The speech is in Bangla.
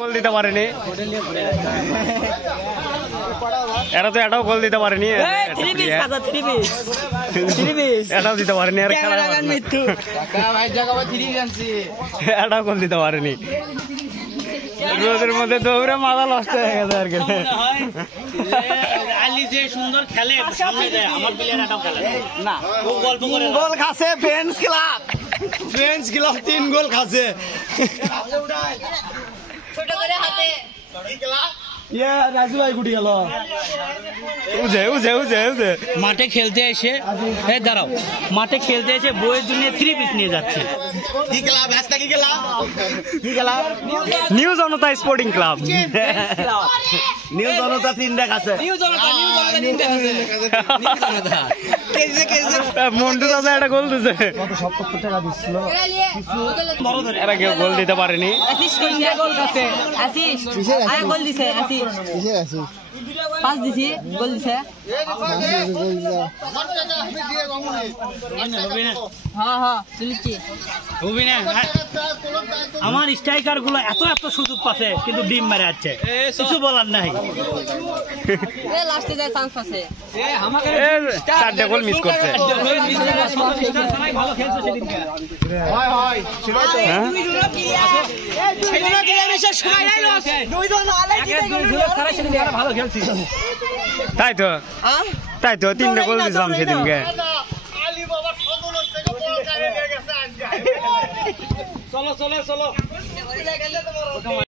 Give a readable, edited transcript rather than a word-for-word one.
গোল দিতে পারেনি, এরা তো এটাও গোল দিতে পারেনি, এটাও দিতে পারেনি, এটাও গোল দিতে পারেনি। রোদের মধ্যে দৌড়ে মাথা নষ্ট হয়ে গেছে আর কি। সুন্দর খেলে আমার প্লেয়ার এটাও খেলে না, ও গল্প করে গোল খাসে ফ্রেন্ডস ক্লাব, ফ্রেন্ডস ক্লাব 3 গোল খাসে। ছোট করে হাতে মাঠে খেলতে এসে দাঁড়াও, মাঠে খেলতে এসে বইয়ের জন্য 3 পিস নিয়ে যাচ্ছে। নিউ জনতা স্পোর্টিং ক্লাব, নিউ জনতা 3 দেখাচ্ছে, মন্টু দাদা একটা গোল দিচ্ছে, 70 টাকা দিচ্ছিল, এরা কেউ গোল দিতে পারেনি। গোল দিছে পাঁচ দিছি, গোল দিছে আমার স্ট্রাইকার গুলো এত এত সুযোগ পাচ্ছে কিন্তু ডিম মারে যাচ্ছে, কিছু বলার নাই। চারটে গোল মিস করছে। তাই তো 3টে গোল দিলাম সেদিনকে। চলো চলো চলো।